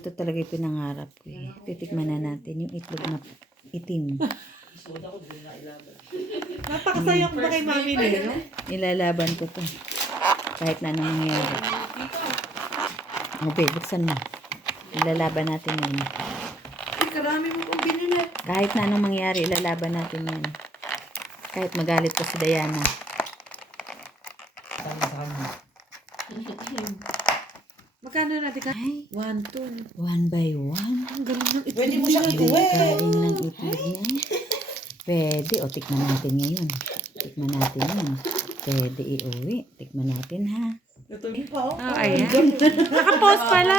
Ito talaga yung pinangarap ko eh. Titikman na natin yung itlog na itim. Napakasayang ba kay Mami Ning? Ilalaban ko to. Kahit na anong mangyayari. Okay, buksan mo. Ilalaban natin yan. Ay, karami mo kong binili. Kahit na anong mangyayari, ilalaban natin yan. Kahit magalit pa si Diana. Magkano natin ka? Ay, 1, 2. one by one. Ang galing ng itlog. Pwede mo siyang iuwi. Kain ng itlog niya. Pwede. O, tikman natin ngayon. Tikman natin yun. Pwede iuwi. Tikman natin ha. Natuloy pa oh. Oh, ayan. Nakapost pala.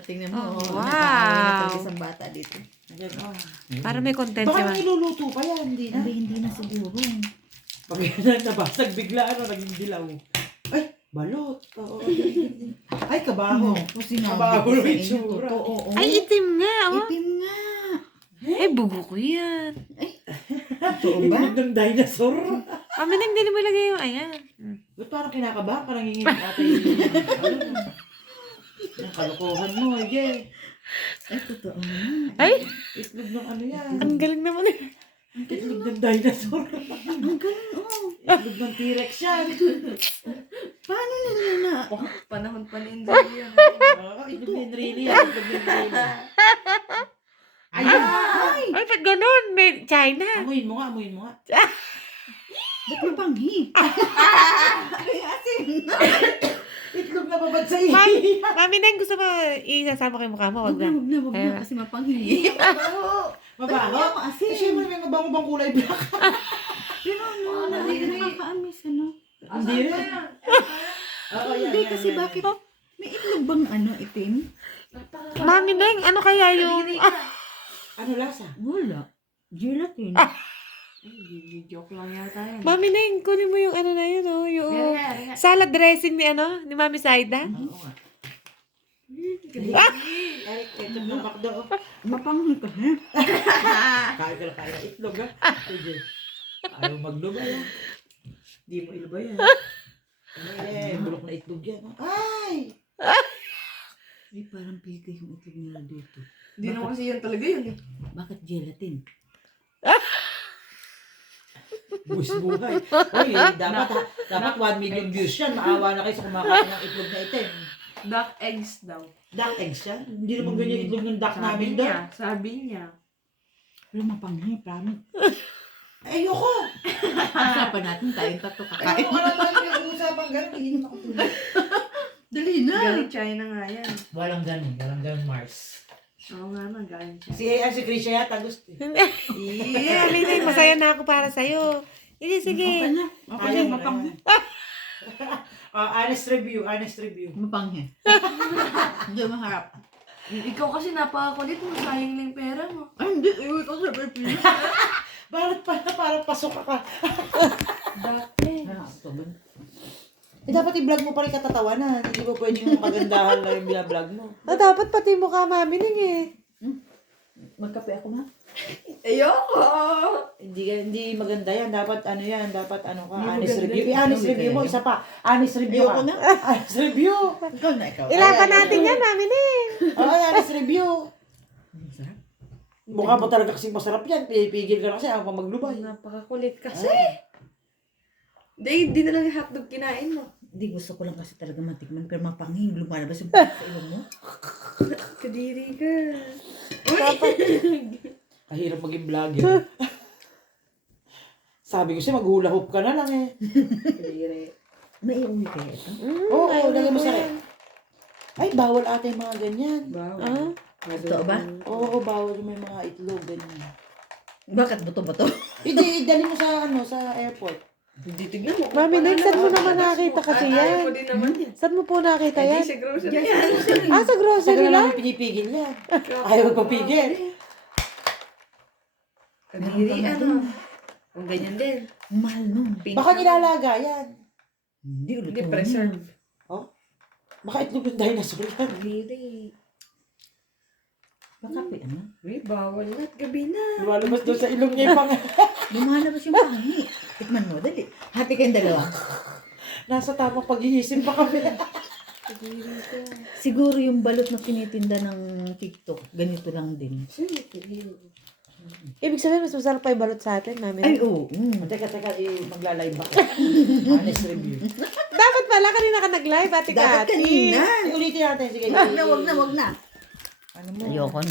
Tingnan mo. mo. Wow. Nakakawin na isang bata dito. Ayan, oh. Para may content Baka naman. niluluto pa yan, hindi na. Hindi na siguro. Pag yan nabasag bigla, naging dilaw. Ay, balot. Oo. Ay, kabaho. Kung sinabi Kabaho ko sa yung inyo, itsura. totoo. Ay, itim nga. Oh. Itim nga. Ay, bugo ko yan. Totoo ba? Itlog ng dinosaur. Mami Ning, hindi mo ilagay yung ayan. Ba't parang kinakabahan? Parang ngingin ata yung ang kalokohan mo, Ige. Ay, totoo nga. Ay, Itlog ng ano yan. ang galing naman eh. Itlog ng dinosaur. Ang galing, oh. Itlog ng T-Rex yan. Paano nila na? Panahon pa ni Inday yan. Itlog ng Riley yan. Itlog ng Riley. Ayun. Ay! Ay, ba't ganun? May China. Amuin mo nga, amuin mo nga. Ba't mapanghi? Ay, asin. Itlog na babad sa iyo. Mami Ning, gusto mo isasama kay mukha mo? Wag na. Wag Ayun. na kasi mapanghi. Mabaho. Mabaho? Ako asin. Eh, syempre may mabango bang kulay black. Pero ano, nakakaamis, ano? Hindi rin. Oo, yan. Hindi, yan, kasi yan. bakit? May itlog bang ano, itim? Mami Ning, ano kaya yung... Ano lasa? Wala. Gelatin. Joke lang yata yan. Mami Ning, kunin mo yung ano na yun, oh. Yung Nga. salad dressing ni ano, ni Mami Saida. Oo nga. Ay, ketchup ng McDo. oh. Mapanghi ka, ha? Kain ka ng itlog, ha? Sige. Ayaw maglubay, ha? Di mo ilubay, ha? Bulok na itlog yan, ha? Ay! Ay, parang pigay yung itlog nila dito. Hindi naman kasi yan talaga yun eh. Bakit gelatin? Buwis buhay. Uy, dapat 1 million views yan. Maawa na kayo sa kumakain ng itlog na itim. Duck eggs daw. Duck eggs yan? Hindi naman ganyan itlog ng duck namin doon. Sabi niya. Pero mapanghi, promise. Ayoko! Usapan natin tayong tatlo kakain. Ayoko naman yung usapan gano'n. Hindi naman ako tulad. Dali na. Galing China nga yan. Walang ganun Mars. Oo nga na, galing China. Si Krisha yata gusto. Yeah, Mami Ning, masaya na ako para sa'yo. Hindi, sige. Okay na. Okay Ayaw na, mo mapanghi. Honest review. Mapanghi. Hindi maharap. Ikaw kasi napakakulit mo, sayang na yung pera mo. Ay, hindi. Iwi ko sa Pilipinas. Parang pasok ka. Duck Eh, dapat i-vlog mo pa rin katatawanan. Hindi mo pwedeng magandahan lang yung vlog mo. Dapat pati mukha Mami Ning eh. Magkape ako nga. Ayoko! Hindi maganda yan. Dapat ano yan. Dapat ano ka. Hindi Honest maganda review. yan. Honest review mo. Isa pa. Honest review Ayoko ka. na. Honest review. Ikaw na, ikaw. Ilaban natin yan, Mami Ning. Oo, honest review. Masarap. Mukha mo talaga kasing masarap yan. Pipigil ka na kasi ako pa maglubay. Napakakulit kasi. Hindi na lang yung hotdog kinain mo. Hindi, gusto ko lang kasi talaga matikman. Pero mapanghi, lumalabas yung sa ilong mo. Kadiri ka. Kahirap maging vlogger. Sabi ko siya, mag-hula hoop ka na lang eh. Kadiri. May iuwi kaya ito? Oo, lagay mo sa rep. Ay, bawal ata yung mga ganyan. Ah? Totoo ba? Oo, bawal yung may mga itlog, ganyan. Bakit buto-buto? Hindi, dali mo sa, sa airport. Hindi tignan mo. Mami Ning, saan mo naman nakita kasi Ayaw yan? ko din naman yan. Saan mo po nakita Hindi yan? sa grocery yan. Ah, sa Tagal grocery na lang? namin pinipigil yan. Ayaw magpapigil. Kadiri ano. Kung ganyan din. Mahal nun. Baka nilalaga yan. Hindi, ulit Hindi, preserve. Baka itlog ng dinosaur yan. Kadiri. Baka ano? Uy, bawal na. Gabi na. Lumalabas doon sa ilong niya yung pang... Lumalabas yung panghi. Tikman mo, dali. Hati kayong dalawa. Nasa tamang pag-iisip pa kami. Siguro yung balot na tinitinda ng TikTok, ganito lang din. Ibig sabihin, mas masarap pa yung balot sa atin, namin. Ay, oo. Teka, magla-live ako. Honest review. Dapat pala, kanina ka nag-live, ate Dapat Kati. kanina. Ay, ulitin natin. Sige. Wag na. Ano mo? Ayoko na.